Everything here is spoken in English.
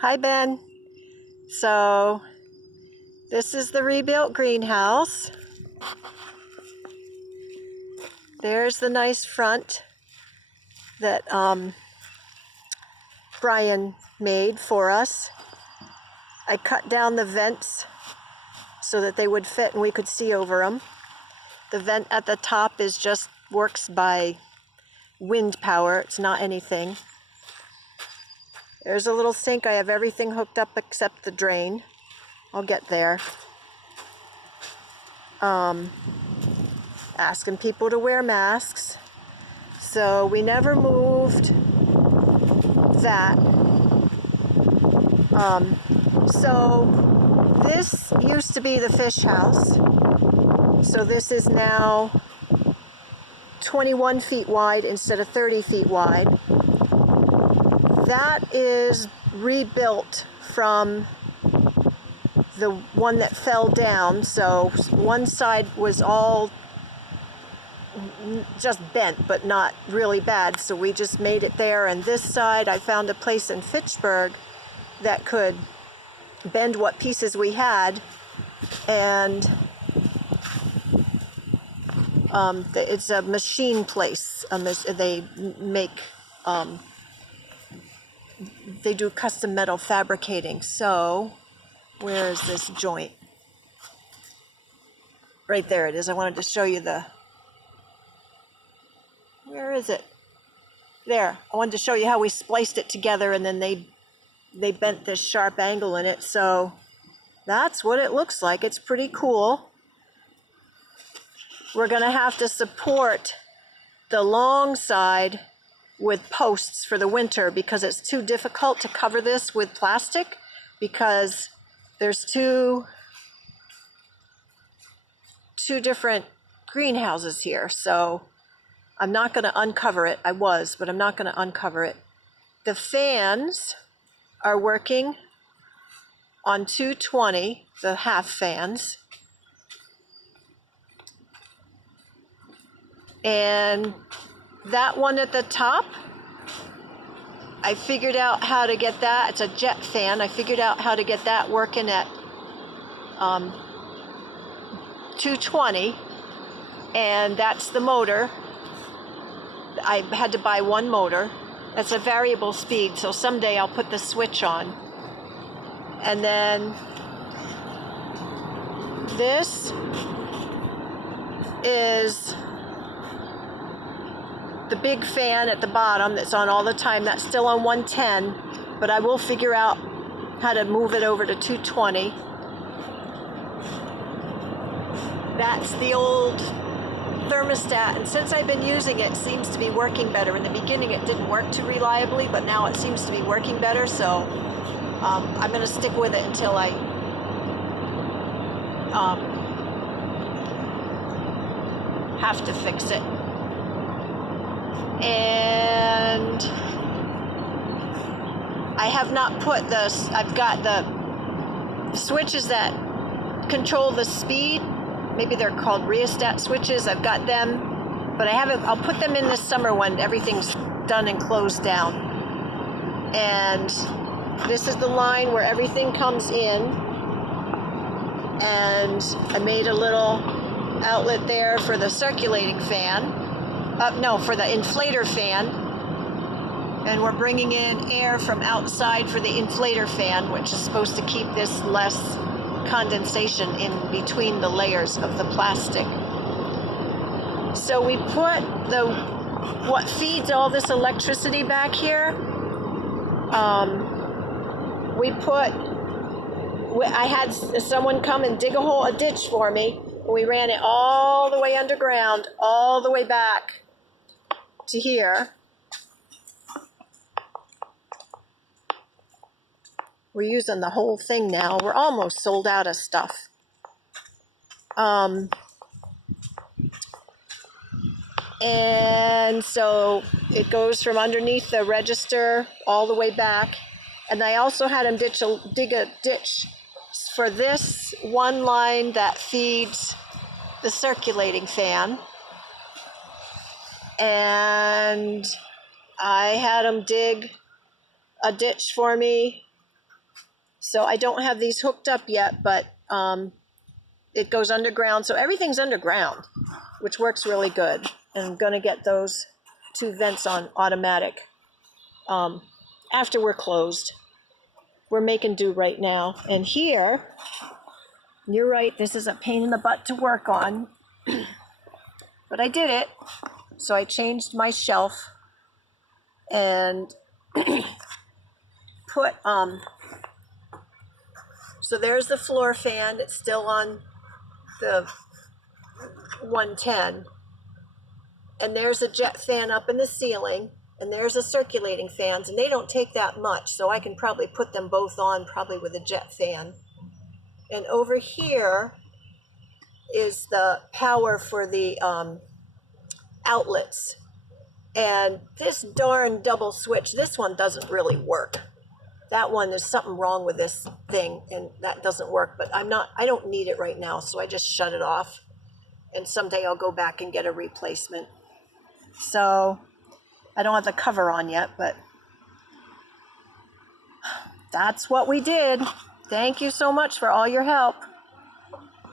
Hi, Ben. So this is the rebuilt greenhouse. There's the nice front that Brian made for us. I cut down the vents so that they would fit and we could see over them. The vent at the top works by wind power. It's not anything. There's a little sink. I have everything hooked up except the drain. I'll get there. Asking people to wear masks. So we never moved that. So this used to be the fish house. So this is now 21 feet wide instead of 30 feet wide. That is rebuilt from the one that fell down. So one side was all just bent, but not really bad. So we just made it there. And this side, I found a place in Fitchburg that could bend what pieces we had. And it's a machine place. They do custom metal fabricating. So where is this joint? Right there it is. I wanted to show you where is it? There. I wanted to show you how we spliced it together, and then they bent this sharp angle in it. So that's what it looks like. It's pretty cool. We're going to have to support the long side with posts for the winter because it's too difficult to cover this with plastic because there's two different greenhouses here. So I'm not going to uncover it. I was, but I'm not going to uncover it. The fans are working on 220, the half fans. And that one at the top, I figured out how to get that. It's a jet fan. I figured out how to get that working at 220. And that's the motor. I had to buy one motor. That's a variable speed. So someday I'll put the switch on. And then this is the big fan at the bottom that's on all the time. That's still on 110, but I will figure out how to move it over to 220. That's the old thermostat, and since I've been using it, it seems to be working better. In the beginning it didn't work too reliably, but now it seems to be working better, so I'm going to stick with it until I have to fix it. And I have not put I've got the switches that control the speed. Maybe they're called rheostat switches. I've got them, but I haven't. I'll put them in this summer when everything's done and closed down. And this is the line where everything comes in. And I made a little outlet there for the circulating fan. For the inflator fan. And we're bringing in air from outside for the inflator fan, which is supposed to keep this less condensation in between the layers of the plastic. So we put what feeds all this electricity back here. I had someone come and dig a ditch for me. And we ran it all the way underground, all the way back to here. We're using the whole thing now. We're almost sold out of stuff. And so it goes from underneath the register all the way back. And I also had him dig a ditch for this one line that feeds the circulating fan. And I had him dig a ditch for me So I don't have these hooked up yet, but it goes underground. So everything's underground, which works really good. And I'm going to get those 2 vents on automatic after we're closed. We're making do right now. And here, you're right, this is a pain in the butt to work on. But I did it. So I changed my shelf and put, so there's the floor fan. It's still on the 110. And there's a jet fan up in the ceiling. And there's the circulating fans, and they don't take that much, so I can probably put them both on probably with a jet fan. And over here is the power for the outlets. And this darn double switch, this one doesn't really work. That one, there's something wrong with this thing, and that doesn't work, but I don't need it right now, so I just shut it off. And someday I'll go back and get a replacement. So I don't have the cover on yet, but that's what we did. Thank you so much for all your help.